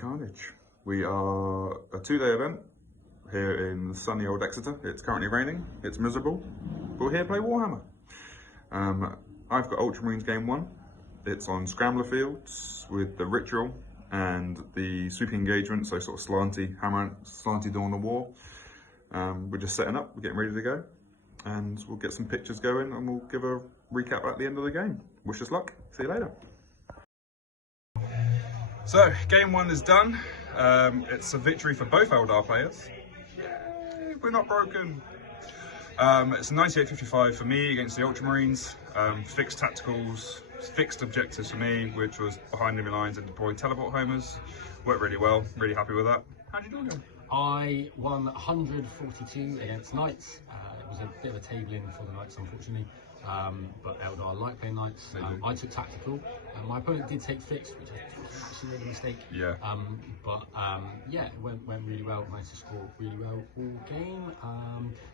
Carnage. We are a 2-day event here in sunny old Exeter. It's currently raining, it's miserable, but we're here to play Warhammer. I've got Ultramarines Game 1. It's on Scrambler Fields with the Ritual and the Sweeping Engagement, so sort of slanty Dawn of War. We're just setting up, we're getting ready to go, and we'll get some pictures going and we'll give a recap at the end of the game. Wish us luck, see you later. So, game 1 is done. It's a victory for both Eldar players. Yay, we're not broken. It's 98-55 for me against the Ultramarines. Fixed tacticals, fixed objectives for me, which was behind enemy lines and deploy teleport homers. Worked really well, really happy with that. How did you do again? I won 142 against Knights. It was a bit of a table-in for the Knights, unfortunately. But Eldar like playing Knights. I took tactical. My opponent did take fixed, which I actually made a mistake. Yeah. Yeah, it went really well. Managed to score really well all game.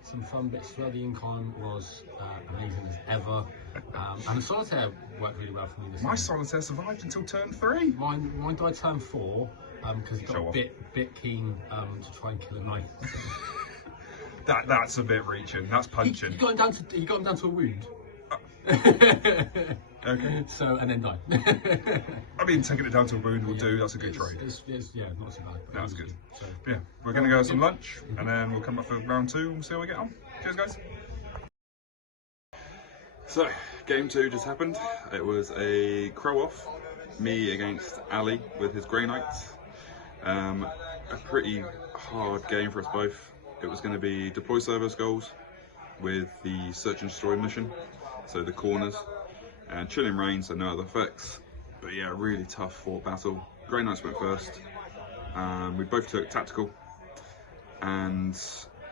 Some fun bits throughout. The incline was amazing as ever. And the solitaire worked really well for me this time. My solitaire survived until turn 3. Mine died turn 4 because it got a bit keen to try and kill a knight. That's a bit reaching. That's punching. He got him down to a wound. Okay. So, and then died. I mean, taking it down to a wound will do. That's a good trade. Yeah, not too bad. That's good. So, yeah, we're going to go have some lunch and then we'll come back for round 2 and we'll see how we get on. Cheers, guys. So, game 2 just happened. It was a crow off. Me against Ali with his Grey Knights. A pretty hard game for us both. It was going to be deploy service goals with the search and destroy mission, so the corners, and chilling rain, so no other effects. But yeah, really tough fought battle. Grey Knights went first. We both took tactical, and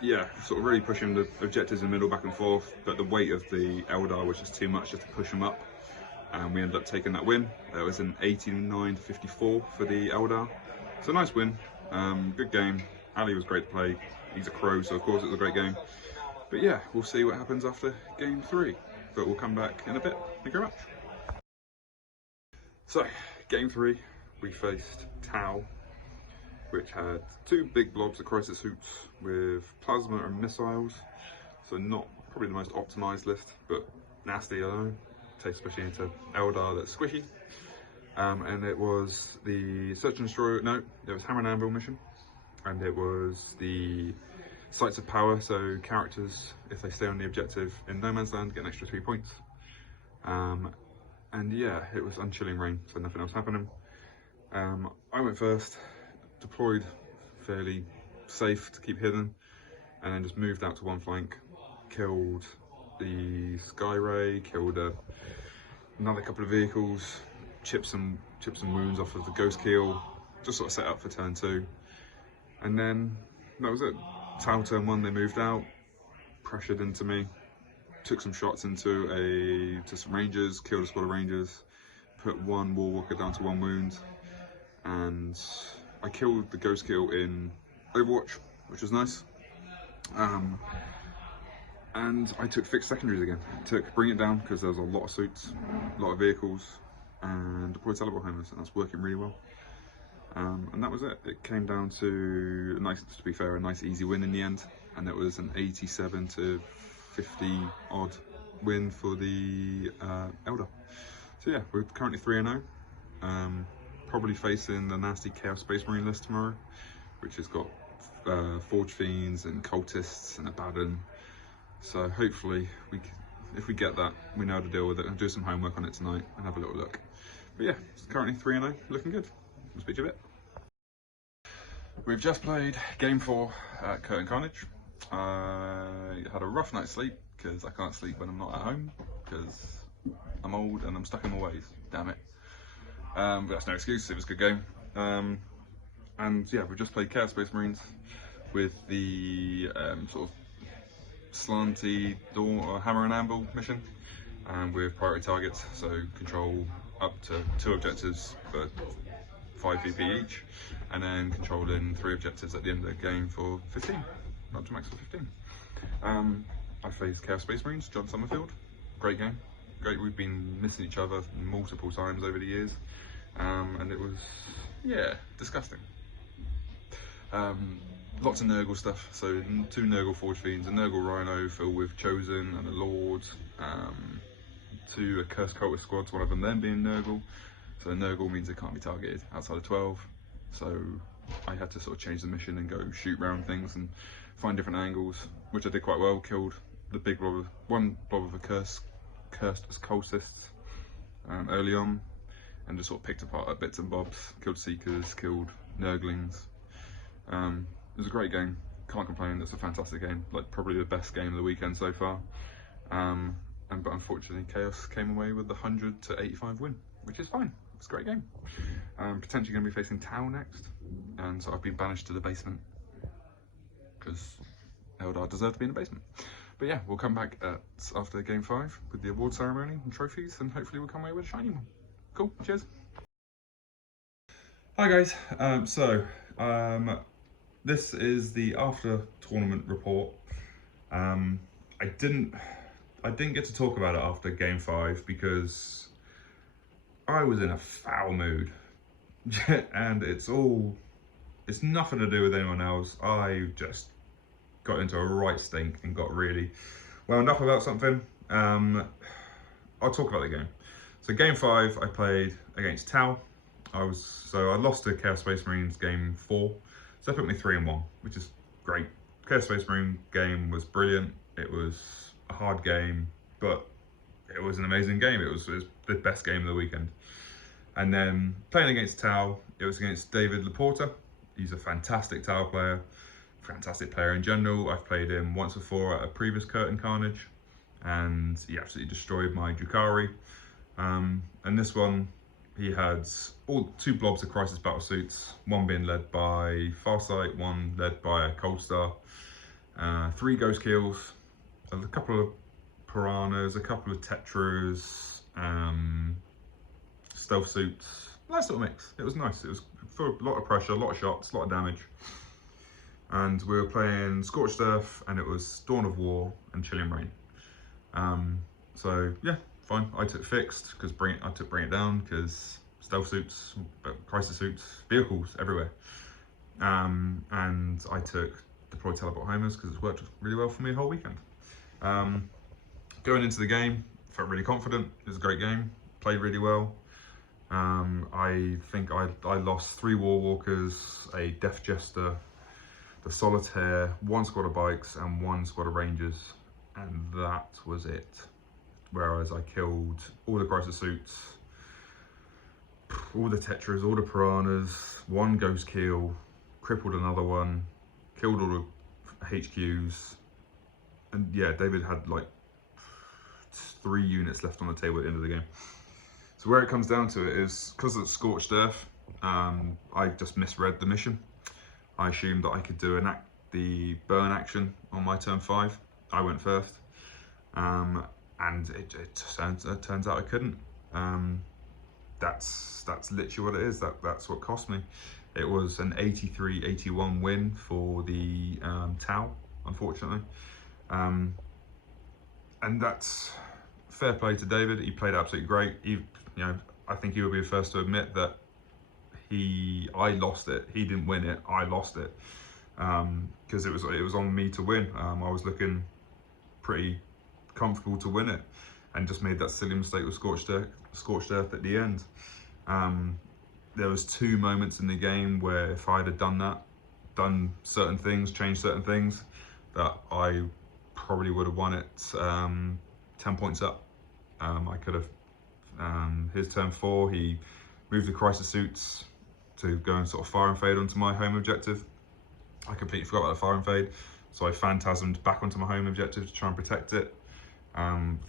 yeah, sort of really pushing the objectives in the middle, back and forth. But the weight of the Eldar was just too much just to push them up, and we ended up taking that win. It was an 89-54 for the Eldar. So nice win, good game. Ali was great to play. He's a crow, so of course it was a great game. But yeah, we'll see what happens after game 3. But we'll come back in a bit. Thank you very much. So, game 3, we faced Tau, which had 2 big blobs of crisis hoops with plasma and missiles. So not probably the most optimised list, but nasty, I don't know. Takes especially into Eldar that's squishy. And it was the Search and Destroy, no, it was Hammer and Anvil mission. And it was the Sites of Power, so characters, if they stay on the objective in no man's land, get an extra 3 points. And yeah, it was unchilling rain, so nothing else happening. I went first, deployed fairly safe to keep hidden, and then just moved out to one flank, killed the Sky Ray, killed another couple of vehicles, chipped some wounds off of the Ghost Keel, just sort of set up for turn 2. And then that was it. Tau turn 1, they moved out, pressured into me, took some shots into some rangers, killed a squad of rangers, put one Warwalker down to 1 wound, and I killed the Ghost Kill in Overwatch, which was nice. And I took fixed secondaries again. Bring it down because there was a lot of suits, a lot of vehicles, and deployed teleport homers, and that's working really well. And that was it. It came down to, to be fair, a nice easy win in the end, and it was an 87-50 odd win for the Eldar. So yeah, we're currently 3-0. Probably facing the nasty Chaos Space Marine list tomorrow, which has got Forge Fiends and Cultists and Abaddon. So hopefully, if we get that, we know how to deal with it. I'll do some homework on it tonight and have a little look. But yeah, it's currently 3-0, looking good. We'll speak to you a bit. We've just played game 4 at Kirton Carnage. I had a rough night's sleep because I can't sleep when I'm not at home because I'm old and I'm stuck in my ways. Damn it. But that's no excuse. It was a good game. And yeah, we just played Chaos Space Marines with the sort of slanty door Hammer and Anvil mission, and with priority targets, so control up to 2 objectives for 5 VP each, and then controlling 3 objectives at the end of the game for 15, up to max for 15. I faced Chaos Space Marines, John Summerfield. Great game, great. We've been missing each other multiple times over the years, and it was Yeah, disgusting. Lots of Nurgle stuff. So 2 Nurgle Forge Fiends, a Nurgle Rhino filled with Chosen and a Lord, 2 Accursed Cultist squads, one of them being Nurgle. So Nurgle means it can't be targeted outside of 12. So I had to sort of change the mission and go shoot round things and find different angles, which I did quite well. Killed the big blob, one blob of cursed cultists early on, and just sort of picked apart at bits and bobs. Killed Seekers, killed Nurglings. It was a great game. Can't complain. It's a fantastic game. Like probably the best game of the weekend so far. But unfortunately, Chaos came away with the 100 to 85 win, which is fine. It's a great game. Potentially going to be facing Tau next, and so I've been banished to the basement because Eldar deserve to be in the basement. But yeah, we'll come back after game 5 with the award ceremony and trophies, and hopefully we'll come away with a shiny one. Cool. Cheers. Hi guys. This is the after tournament report. I didn't get to talk about it after game 5 because I was in a foul mood. And it's nothing to do with anyone else. I just got into a right stink and got really wound up about something. I'll talk about the game. So game 5 I played against Tau. I lost to Chaos Space Marines game 4. So that put me 3-1, which is great. Chaos Space Marine game was brilliant. It was a hard game, but it was an amazing game. It was the best game of the weekend. And then playing against Tau, it was against David Laporta. He's a fantastic Tau player, fantastic player in general. I've played him once before at a previous Kirton Carnage, and he absolutely destroyed my Drukhari. And this one, he had 2 blobs of Crisis Battle Suits, one being led by Farsight, one led by a Cold Star, 3 Ghost Kills, a couple of Piranhas, a couple of Tetras, Stealth Suits. Nice little mix. It was nice. It was for a lot of pressure, a lot of shots, a lot of damage. And we were playing Scorched Earth, and it was Dawn of War and Chilling Rain. So yeah, fine. I took fixed because I took bring it down because Stealth Suits, Crisis Suits, vehicles everywhere. And I took Deploy Teleport Homers because it's worked really well for me the whole weekend. Going into the game, felt really confident. It was a great game. Played really well. I think I lost 3 Warwalkers, a Death Jester, the Solitaire, 1 squad of bikes, and 1 squad of Rangers, and that was it. Whereas I killed all the Crisis Suits, all the Tetras, all the Piranhas, 1 Ghost Kill, crippled another one, killed all the HQs, and yeah, David had like 3 units left on the table at the end of the game. So where it comes down to it is, because of Scorched Earth, I just misread the mission. I assumed that I could do the burn action on my turn 5. I went first, and it turns out I couldn't. That's literally what it is. That's what cost me. It was an 83-81 win for the Tau, unfortunately. And that's fair play to David. He played absolutely great. I think he will be the first to admit that I lost it. He didn't win it. I lost it because it was on me to win. I was looking pretty comfortable to win it, and just made that silly mistake with Scorched Earth at the end. There was 2 moments in the game where if I'd have done certain things, changed certain things, that I probably would have won it 10 points up. I could have, his turn 4, he moved the Crisis Suits to go and sort of fire and fade onto my home objective. I completely forgot about the fire and fade, so I phantasmed back onto my home objective to try and protect it.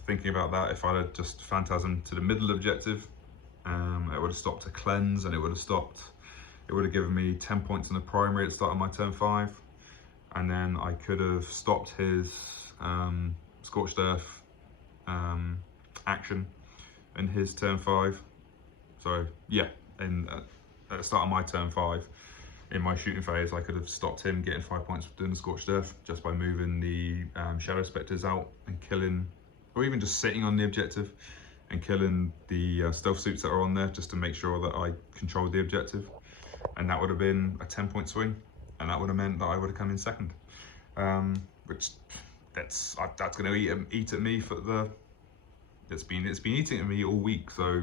Thinking about that, if I'd have just phantasmed to the middle objective, it would have stopped a cleanse, and it would have given me 10 points in the primary at the start of my turn 5, and then I could have stopped his Scorched Earth action in his turn 5. So yeah, and at the start of my turn 5, in my shooting phase, I could have stopped him getting 5 points for doing the Scorched Earth just by moving the Shadow Spectres out and killing, or even just sitting on the objective and killing the Stealth Suits that are on there, just to make sure that I controlled the objective. and that would have been a 10-point swing, and that would have meant that I would have come in second. Which that's going to eat at me for the. It's been eating at me all week, so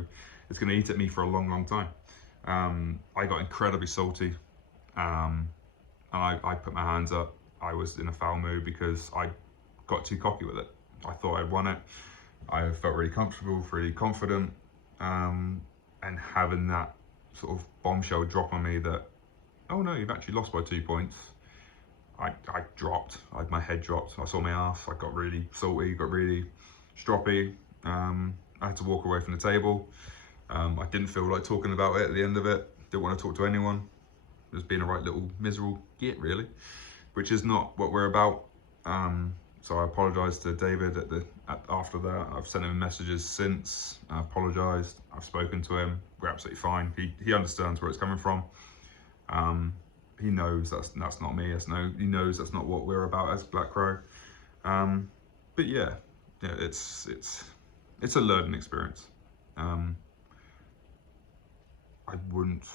it's going to eat at me for a long time. I got incredibly salty, and I put my hands up. I was in a foul mood because I got too cocky with it. I thought I'd won it. I felt really comfortable, really confident, and having that sort of bombshell drop on me that, oh no, you've actually lost by 2 points. I dropped. My head dropped. I saw my ass. I got really salty, got really stroppy. I had to walk away from the table. I didn't feel like talking about it at the end of it. Didn't want to talk to anyone. Just being a right little miserable git, really, which is not what we're about. So I apologised to David after that. I've sent him messages since. I apologised. I've spoken to him. We're absolutely fine. He understands where it's coming from. He knows that's not me. He knows that's not what we're about as Black Crow. But yeah, it's a learning experience. I wouldn't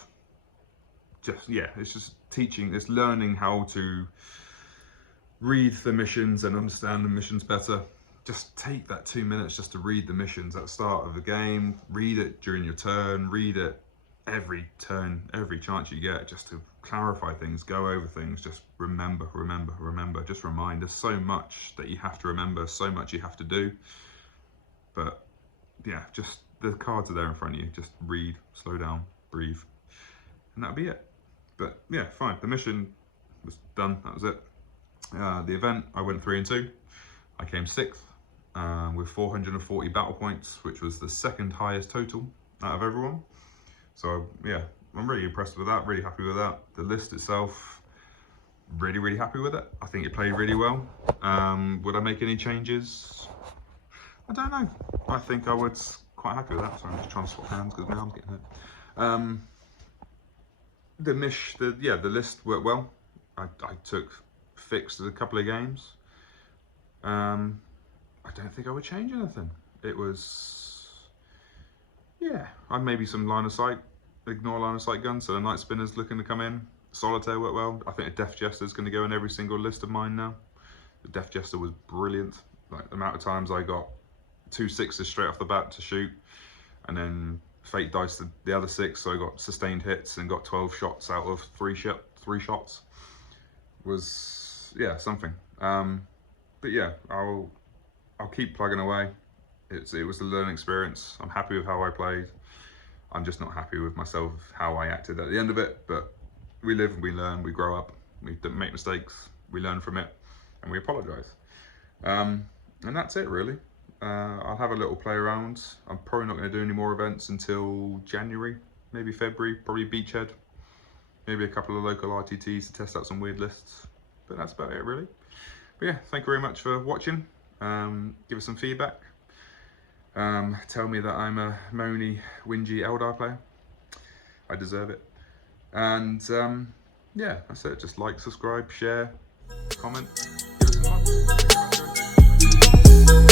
it's just teaching. It's learning how to read the missions and understand the missions better. Just take that 2 minutes just to read the missions at the start of the game. Read it during your turn. Read it every turn, every chance you get, just to clarify things, go over things. Just remember. Just remind. There's so much that you have to remember, so much you have to do. But yeah, just the cards are there in front of you. Just read, slow down, breathe, and that'll be it. But yeah, fine. The mission was done. That was it. The event, I went 3 and 2. I came 6th with 440 battle points, which was the second highest total out of everyone. So yeah, I'm really impressed with that, really happy with that. The list itself, really happy with it. I think it played really well. Would I make any changes? I don't know. I think I was quite happy with that. So I'm just trying to swap hands because my arm's getting hurt. The list worked well. I fixed a couple of games. I don't think I would change anything. It was, I maybe some line of sight, ignore line of sight guns, so the night spinner's looking to come in. Solitaire worked well. I think a Death Jester is going to go in every single list of mine now. The Death Jester was brilliant. Like the amount of times I got 2 6s straight off the bat to shoot, and then Fate diced the other 6, so I got sustained hits and got 12 shots out of 3 shots. Was something. But yeah, I'll keep plugging away. It was a learning experience. I'm happy with how I played. I'm just not happy with myself, how I acted at the end of it. But we live and we learn, we grow up, we don't make mistakes, we learn from it, and we apologise. And that's it really. I'll have a little play around. I'm probably not going to do any more events until January, maybe February, probably Beachhead. Maybe a couple of local RTTs to test out some weird lists. But that's about it really. But yeah, thank you very much for watching. Give us some feedback. Tell me that I'm a moany, whingy Eldar player. I deserve it. And yeah, that's it. Just like, subscribe, share, comment, give us some likes.